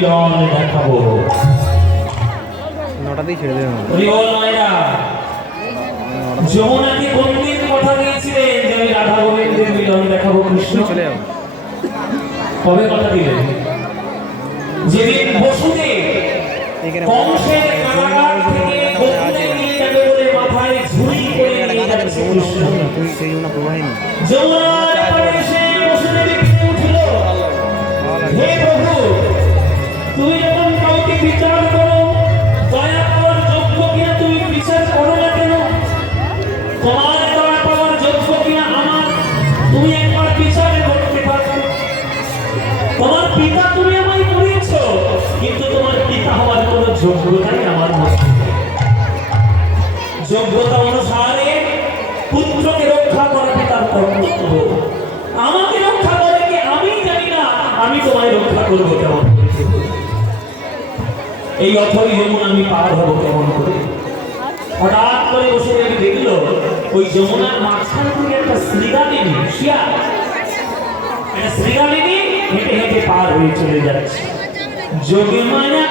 মিলন দেখাবো। নটাতেই ছেড়ে দেবে আমার। হরি বল মায়েরা যমুনাকে কোনদিন কথা দিয়েছিলেন যে আমি রাধা গোবিন্দের মিলন দেখাবো কৃষ্ণ। চলে কবে কথা দিলেন যেদিন বসুদেব কংসের কারাগার থেকে গোকুলে নিয়ে যাবে বলে মাথায় ঝুড়ি করে নিয়ে যাচ্ছে কৃষ্ণ। তুই বিচার করো দয়া পাওয়ার যোগ্য কিনা তুই বিচার করো না কেন তোমার দয়া পাওয়ার যোগ্য কিনা আমার তুমি একবার বিচার করতে পারো তোমার পিতা তুমি আমায় করিয়েছ, কিন্তু তোমার পিতা হওয়ার কোনো যোগ্যতাই আমার মধ্যে। যোগ্যতা অনুসারে পুত্রকে রক্ষা করা, পিতার আমাকে রক্ষা করে কি আমি জানি না, আমি তোমায় রক্ষা করব কেমন করে? এই অথই যেমন আমি পার হব কেমন করে? হঠাৎ করে বসে আমি দেখল, ওই যমুনার মাঝখান থেকে একটা শ্রীগালিনী শিয়া শ্রীগালিনী হেঁটে হেঁটে পার হয়ে চলে যাচ্ছে। যোগী মায়া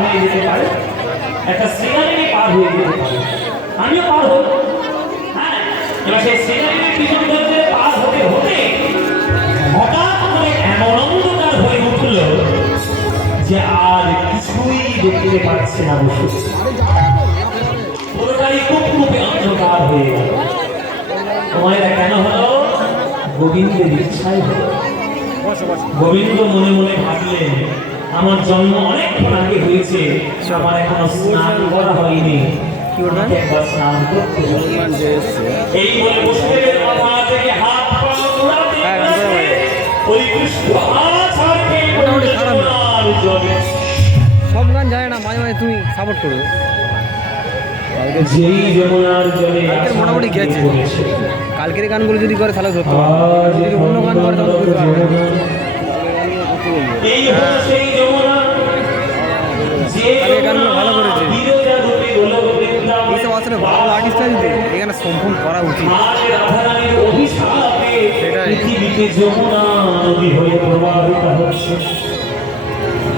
হয়ে যেতে পারে। একটা শ্রীগালিনী পার হয়ে যেতে পারে। আমিও পার হব। হ্যাঁ এবার সেই শ্রীগালিনীর পিছন ধরে পার হতে হতে হঠাৎ করে এমন অন্ধকার হয়ে উঠল যে আর কিছুই দেখতে পাচ্ছে না বসুদেব পুরোটাই খুব অন্ধকার হয়ে গেল। তোমার কেন হলো? গোবিন্দের ইচ্ছাই হলো। গোবিন্দ মনে মনে ভাবলেন আমার জন্ম অনেকক্ষণ আগে হয়েছে। আমার এখনও স্নান করা হয়নি। এই বলে মাথা থেকে হাত পা উড়াতে হ্যাঁ, ওই কৃষ্ণ মোটামুটি খারাপ। সব গান যায় না মাঝে মাঝে তুমি সাপোর্ট করবে। যেই যমুনার জলে কালকের মোটামুটি গেছে। কালকের গানগুলো যদি করে তাহলে ধরতে পারবে যদি অন্য গান করে তাহলে। এই হলো সেই আর্টিস্টরা যদি এখানে সম্পূর্ণ করা উচিত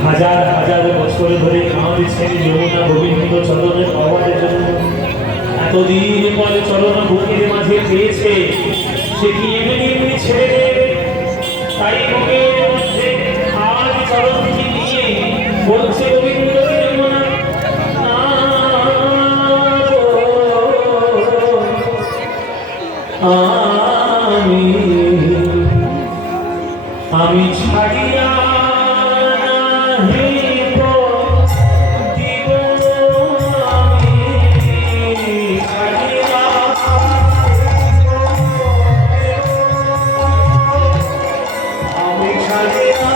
হাজার হাজার বছর ধরে কাঁদছেন যমুনা গোবিন্দ চরণের পাওয়ার জন্য এতদিন পরে চরণ বুকের মাঝে পেয়েছে, সে কি এমনি এমনি ছেড়ে তাই বুকের নিয়ে বলছে আমি আমি ছাড়িয়া আমি ছাড়িয়া